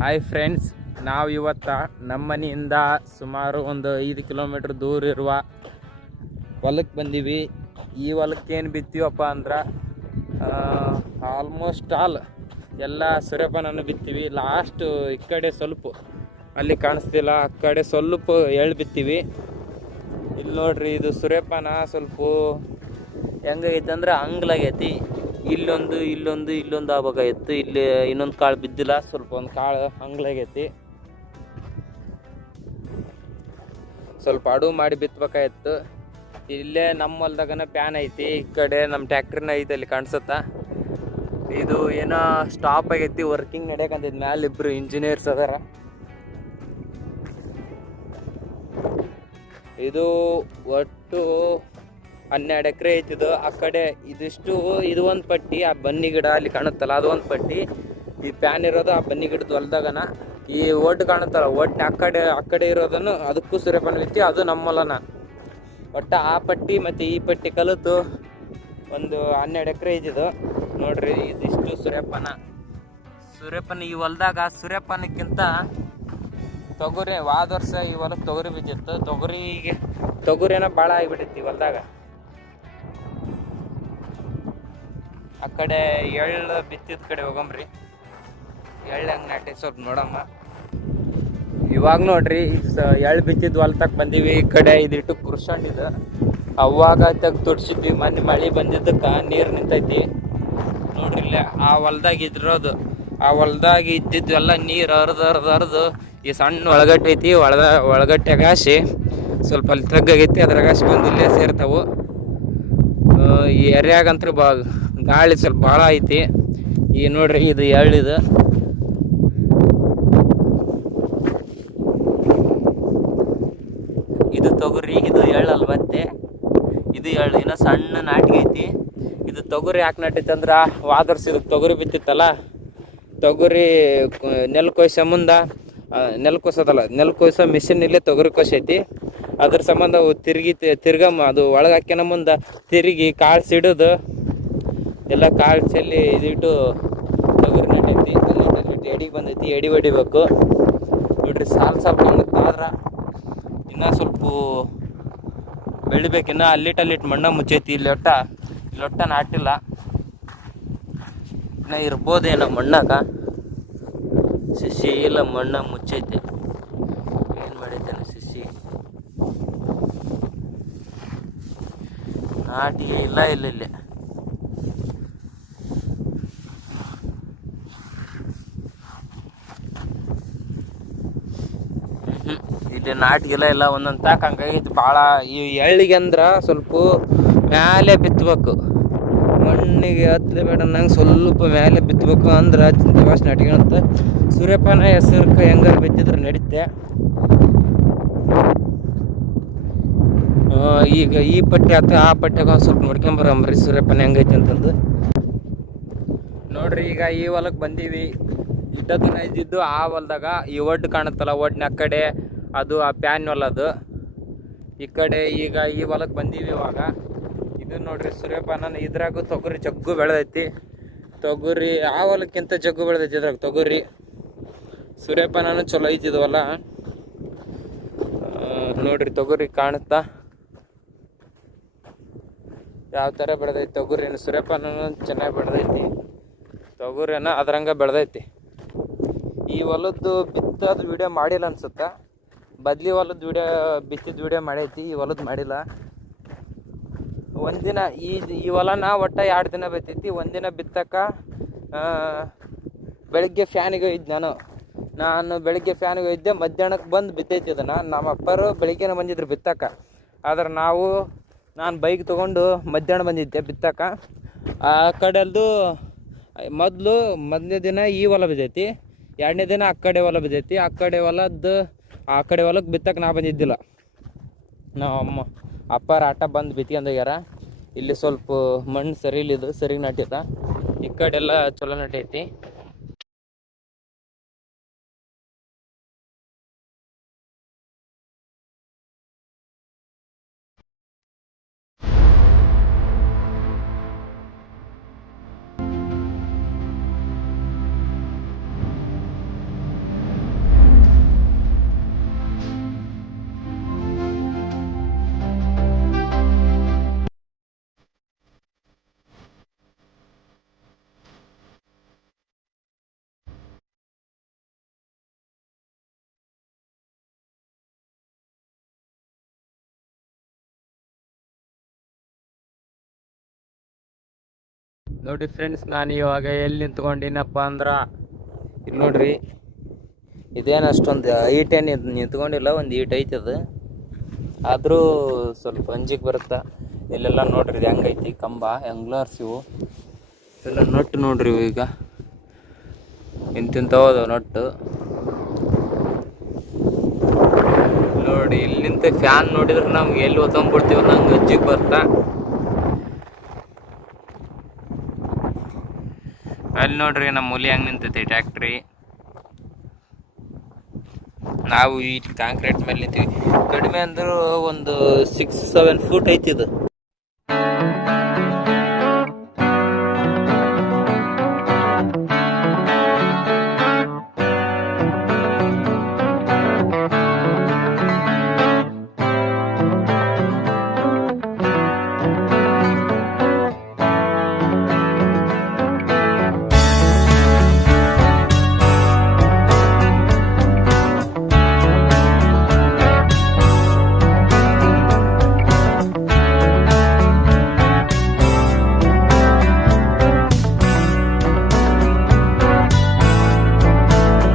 Hi friends, ನಾವು ಇವತ್ತು ನಮ್ಮ ಮನೆಯಿಂದ ಸುಮಾರು ಒಂದು 5 ಕಿಲೋಮೀಟ್ರ್ ದೂರ ಇರುವ ಹೊಲಕ್ಕೆ ಬಂದೀವಿ. ಈ ಹೊಲಕ್ಕೆ ಏನು ಬಿತ್ತೀವಪ್ಪ ಅಂದ್ರೆ ಆಲ್ಮೋಸ್ಟ್ ಆಲ್ ಎಲ್ಲ ಸೂರ್ಯಪಾನನ್ನು ಬಿತ್ತೀವಿ. ಲಾಸ್ಟ್ ಈ ಕಡೆ ಸ್ವಲ್ಪ ಅಲ್ಲಿ ಕಾಣಿಸ್ತಿಲ್ಲ, ಆ ಕಡೆ ಸ್ವಲ್ಪ ಎಳ್ಳು ಬಿತ್ತೀವಿ. ಇಲ್ಲಿ ನೋಡ್ರಿ, ಇದು ಸೂರ್ಯಪಾನ ಸ್ವಲ್ಪ ಹೆಂಗಾಗೈತೆ ಅಂದ್ರೆ ಅಂಗ್ಲಾಗೈತಿ. ಇಲ್ಲೊಂದು ಆಗ್ಬೇಕಾಗಿತ್ತು. ಇಲ್ಲಿ ಇನ್ನೊಂದು ಕಾಳು ಬಿದ್ದಿಲ್ಲ, ಸ್ವಲ್ಪ ಒಂದು ಕಾಳು ಹಂಗ್ಲಾಗೈತಿ. ಸ್ವಲ್ಪ ಅಡು ಮಾಡಿ ಬಿತ್ತಬೇಕಾಗಿತ್ತು. ಇಲ್ಲೇ ನಮ್ಮ ಹೊಲ್ದಾಗನ ಪ್ಯಾನ್ ಐತಿ, ಈ ಕಡೆ ನಮ್ಮ ಟ್ಯಾಕ್ಟ್ರಿನ ಐತಿ, ಅಲ್ಲಿ ಕಾಣಿಸುತ್ತ. ಇದು ಏನೋ ಸ್ಟಾಪ್ ಆಗೈತಿ, ವರ್ಕಿಂಗ್ ನಡೆಯಕಂತೈತಿ. ಮ್ಯಾಲೆ ಇಬ್ರು ಇಂಜಿನಿಯರ್ಸ್ ಅದಾರ. ಇದು ಒಟ್ಟು 12 ಎಕರೆ ಐತಿದು. ಆ ಕಡೆ ಇದು ಒಂದು ಪಟ್ಟಿ, ಆ ಬನ್ನಿ ಗಿಡ ಅಲ್ಲಿ ಕಾಣುತ್ತಲ್ಲ ಅದು ಒಂದು ಪಟ್ಟಿ. ಈ ಪ್ಯಾನ್ ಇರೋದು ಆ ಬನ್ನಿ ಗಿಡದ ಹೊಲ್ದಾಗನ. ಈ ಒಟ್ಟು ಕಾಣುತ್ತಲ್ಲ, ಒಟ್ಟು ಆ ಕಡೆ ಇರೋದನ್ನು ಅದಕ್ಕೂ ಸೂರ್ಯಪಾನ ಬಿತ್ತಿ, ಅದು ನಮ್ಮಲ್ಲನ. ಒಟ್ಟು ಆ ಪಟ್ಟಿ ಮತ್ತು ಈ ಪಟ್ಟಿ ಕಲಿತು ಒಂದು 12 ಎಕರೆ ಐತಿದು. ನೋಡ್ರಿ, ಇದಿಷ್ಟು ಸೂರ್ಯಪಾನ. ಈ ಹೊಲ್ದಾಗ ಸೂರ್ಯಪಾನಕ್ಕಿಂತ ತೊಗರಿ, ವಾದ ವರ್ಷ ಈ ಹೊಲಕ್ಕೆ ತೊಗರಿ ಬಿದ್ದಿತ್ತು. ತೊಗರಿನ ಭಾಳ ಆಗಿಬಿಟ್ಟಿತ್ತು ಈ ಹೊಲ್ದಾಗ. ಆ ಕಡೆ ಎಳ್ಳು ಬಿತ್ತಿದ ಕಡೆ ಹೋಗಮ್ರಿ. ಎಳ್ಳು ಹೆಂಗೆ ನಾಟಿ ಸ್ವಲ್ಪ ನೋಡಮ್ಮ. ಇವಾಗ ನೋಡ್ರಿ, ಎಳ್ಳು ಬಿತ್ತಿದ ಹೊಲ್ತಕ್ಕೆ ಬಂದೀವಿ. ಈ ಕಡೆ ಇದಿಟ್ಟು ಕುರ್ಸಂಡಿದ್ದು ಅವಾಗ ತುಡ್ಸಿದ್ವಿ. ಮೊನ್ನೆ ಮಳೆ ಬಂದಿದ್ದಕ್ಕೆ ನೀರು ನಿಂತೈತಿ. ನೋಡ್ರಿ, ಇಲ್ಲೇ ಆ ಹೊಲ್ದಾಗ ಇದ್ದಿರೋದು, ಆ ಹೊಲ್ದಾಗ ಇದ್ದಿದ್ವೆಲ್ಲ ನೀರು ಹರಿದು ಈ ಸಣ್ಣ ಒಳಗಟ್ಟೆ ಐತಿ. ಒಳಗಟ್ಟೆಗಾಸಿ ಸ್ವಲ್ಪ ಅಲ್ಲಿ ತಗ್ಗಾಗೈತಿ, ಅದ್ರಾಗಾಸಿ ಬಂದು ಇಲ್ಲೇ ಸೇರ್ತಾವು. ಈ ಎರ್ಯಾಗಂತ್ರ ಗಾಳಿ ಸ್ವಲ್ಪ ಭಾಳ ಐತಿ. ಈ ನೋಡ್ರಿ, ಇದು ಎಳ್ಳಿದು. ಇದು ತೊಗರಿ, ಇದು ಎಳ್ಳಲ್ಲ. ಮತ್ತೆ ಇದು ಎಳ್ಳು ಇನ್ನೂ ಸಣ್ಣ ನಾಟಿಗೆ ಐತಿ. ಇದು ತೊಗರಿ ಯಾಕೆ ನಾಟೈತೆ ಅಂದ್ರೆ, ವಾದರ್ಸ ಇದಕ್ಕೆ ತೊಗರಿ ಬಿತ್ತಿತ್ತಲ್ಲ, ತೊಗರಿ ನೆಲ್ ಕೊಯ್ಸೋ ಮುಂದೆ ನೆಲ್ ಕೊಯ್ಸೋ ಮಿಷಿನ್ ಇಲ್ಲೇ ತೊಗರಿ ಕೊಯ್ಸೈತಿ. ಅದ್ರ ಸಂಬಂಧ ತಿರ್ಗಮ್ಮ ಅದು ಒಳಗೆ ಹಾಕ್ಯನ ಮುಂದೆ ತಿರುಗಿ ಕಾಳು ಸಿಡೋದು ಎಲ್ಲ ಕಾಳು ಚೆಲ್ಲಿ ಇದಿಟ್ಟು ತೊಗರಿ ನಟೈತಿ. ಅಲ್ಲಿ ಎಡಿಗೆ ಬಂದೈತಿ, ಎಡಿ ಹೊಡಿಬೇಕು. ನೋಡ್ರಿ, ಸ್ವಲ್ಪ ಆದ್ರೆ ಇನ್ನೂ ಸ್ವಲ್ಪ ಬೆಳಿಬೇಕಿನ್ನ. ಅಲ್ಲಿಟ್ಟು ಮಣ್ಣ ಮುಚ್ಚೈತಿ. ಇಲ್ಲಿ ಒಟ್ಟ ನಾಟಿಲ್ಲ, ಇನ್ನ ಇರ್ಬೋದೇನೋ ಮಣ್ಣಾಗ. ಸಸಿ ಇಲ್ಲ, ಮಣ್ಣ ಮುಚ್ಚೈತಿ. ಏನು ಮಾಡೈತೇನೋ ಸಸಿ ನಾಟಿ ಇಲ್ಲ. ಇಲ್ಲಿ ನಾಟಿಗೆಲ್ಲ ಇಲ್ಲ, ಒಂದೊಂದು ತಾಕ ಹಂಗಾಗೈತಿ ಭಾಳ. ಈ ಎಳ್ಳಿಗೆ ಅಂದ್ರೆ ಸ್ವಲ್ಪ ಮ್ಯಾಲೆ ಬಿತ್ತಬೇಕು, ಮಣ್ಣಿಗೆ ಹತ್ತಲೇಬೇಡ ನಂಗೆ ಸ್ವಲ್ಪ ಮೇಲೆ ಬಿತ್ತಬೇಕು. ಅಂದ್ರೆ ಚಿಂತೆ ನಾಟಿಗಳಂತ. ಸೂರ್ಯಪಾನ ಹೆಸರು ಹೆಂಗಾರ ಬಿತ್ತಿದ್ರೆ ನಡೀತೆ. ಈಗ ಈ ಪಟ್ಟಿ ಆತ, ಆ ಪಟ್ಟಿಗೆ ಒಂದು ಸ್ವಲ್ಪ ನೋಡ್ಕೊಂಬರಮ್ರಿ ಸೂರ್ಯಪಾನ ಹೆಂಗೈತಿ ಅಂತಂದು. ನೋಡ್ರಿ, ಈಗ ಈ ಹೊಲಕ್ಕೆ ಬಂದೀವಿ. ಇಟ್ಟದಿನ ಇದ್ದಿದ್ದು ಆ ಹೊಲ್ದಾಗ ಈ ಒಡ್ಡು ಕಾಣುತ್ತಲ್ಲ, ಒಡ್ಡಿನ ಆ ಕಡೆ ಅದು ಆ ಪ್ಯಾನ್ ಹೊಲದು. ಈ ಕಡೆ ಈಗ ಈ ಹೊಲಕ್ಕೆ ಬಂದೀವಿ. ಇವಾಗ ಇದು ನೋಡ್ರಿ ಸೂರ್ಯಪಾನ. ಇದ್ರಾಗೂ ತೊಗರಿ ಜಗ್ಗು ಬೆಳೆದೈತಿ. ತೊಗರಿ ಆ ಹೊಲಕ್ಕಿಂತ ಜಗ್ಗು ಬೆಳೆದೈತಿ ಇದ್ರಾಗ ತೊಗರಿ. ಸೂರ್ಯಪಾನೂ ಚಲೋ ಐತಿದ್ವಲ್ಲ. ನೋಡ್ರಿ, ತೊಗರಿ ಕಾಣುತ್ತಾ ಯಾವ ಥರ ಬೆಳೆದೈತಿ ತೊಗರಿನ. ಸೂರ್ಯಪಾನ ಚೆನ್ನಾಗಿ ಬೆಳೆದೈತಿ, ತೊಗರಿನ ಅದ್ರಂಗೆ ಬೆಳೆದೈತಿ. ಈ ಹೊಲದ್ದು ಬಿತ್ತೋದು ವಿಡಿಯೋ ಮಾಡಿಲ್ಲ ಅನ್ಸುತ್ತೆ. ಬದ್ಲಿ ಹೊಲದ ಬಿತ್ತಿದ ವಿಡಿಯೋ ಮಾಡೈತಿ, ಈ ಹೊಲದ್ದು ಮಾಡಿಲ್ಲ. ಒಂದಿನ ಈ ಹೊಲನ ಒಟ್ಟು 2 ದಿನ ಬಿತ್ತೈತಿ. ಒಂದಿನ ಬಿತ್ತಕ್ಕ ಬೆಳಿಗ್ಗೆ ಫ್ಯಾನಿಗೆ ಹೋಗಿದ್ದು ನಾನು ಬೆಳಿಗ್ಗೆ ಫ್ಯಾನಿಗೆ ಹೋಗಿದ್ದೆ. ಮಧ್ಯಾಹ್ನಕ್ಕೆ ಬಂದು ಬಿತ್ತೈತಿ ಅದನ್ನು. ನಮ್ಮ ಅಪ್ಪರು ಬೆಳಿಗ್ಗೆನೇ ಬಂದಿದ್ರು ಬಿತ್ತಕ್ಕ. ಆದ್ರೆ ನಾನು ಬೈಕ್ ತೊಗೊಂಡು ಮಧ್ಯಾಹ್ನ ಬಂದಿದ್ದೆ ಬಿತ್ತಕ್ಕ. ಆ ಕಡೆಯದು ಮೊದಲನೇ ದಿನ ಈ ಹೊಲ ಬಿದ್ದೈತಿ, 2ನೇ ದಿನ ಆ ಕಡೆ ಹೊಲ ಬಿದ್ದೈತಿ. ಆ ಕಡೆ ಹೊಲಕ್ಕೆ ಬಿತ್ತಕ್ಕೆ ನಾ ಬಂದಿದ್ದಿಲ್ಲ. ನಮ್ಮ ಅಪ್ಪರ ಆಟ ಬಂದು ಬಿತ್ಕೊಂಡೋಗ್ಯಾರ. ಇಲ್ಲಿ ಸ್ವಲ್ಪ ಮಣ್ಣು ಸರಿಗೆ ನಾಟಿಲ್ಲ. ಈ ಕಡೆಲ್ಲ ಚಲೋ ನಟೈತಿ. ನೋಡಿ ಫ್ರೆಂಡ್ಸ್, ನಾನು ಇವಾಗ ಎಲ್ಲಿ ನಿಂತ್ಕೊಂಡಿನಪ್ಪ ಅಂದ್ರೆ ಇಲ್ಲಿ ನೋಡ್ರಿ. ಇದೇನು ಅಷ್ಟೊಂದು ಹೈಟ್ ಏನು ನಿಂತ್ಕೊಂಡಿಲ್ಲ, ಒಂದು ಈಟ್ ಐತದ. ಆದರೂ ಸ್ವಲ್ಪ ಅಂಜಿಗೆ ಬರುತ್ತಾ. ಇಲ್ಲೆಲ್ಲ ನೋಡ್ರಿ ಇದು ಹೆಂಗೈತಿ ಕಂಬ, ಎಂಗ್ಲರ್ಸ್ ಇವು ಎಲ್ಲ ನಟ್ಟು ನೋಡ್ರಿ. ಇವು ಈಗ ಇಂತಿಂತವದ ನಟ್ಟು ನೋಡಿ. ಇಲ್ಲಿ ನಿಂತ ಫ್ಯಾನ್ ನೋಡಿದ್ರೆ ನಮ್ಗೆ ಎಲ್ಲಿ ಒತ್ತಂಬಿಡ್ತೀವಿ ನಂಗೆ ಅಂಜಿಗೆ ಬರ್ತಾ. ಅಲ್ಲಿ ನೋಡ್ರಿ ನಮ್ಮ ಹುಲಿ ಹೆಂಗೆ ನಿಂತೈತಿ ಟ್ಯಾಕ್ಟ್ರಿ. ನಾವು ಈ ಕಾಂಕ್ರೀಟ್ ಮೇಲೆ ನಿಂತೀವಿ. ಕಡಿಮೆ ಅಂದರೂ ಒಂದು 6-7 ಫೂಟ್ ಐತಿ ಇದು.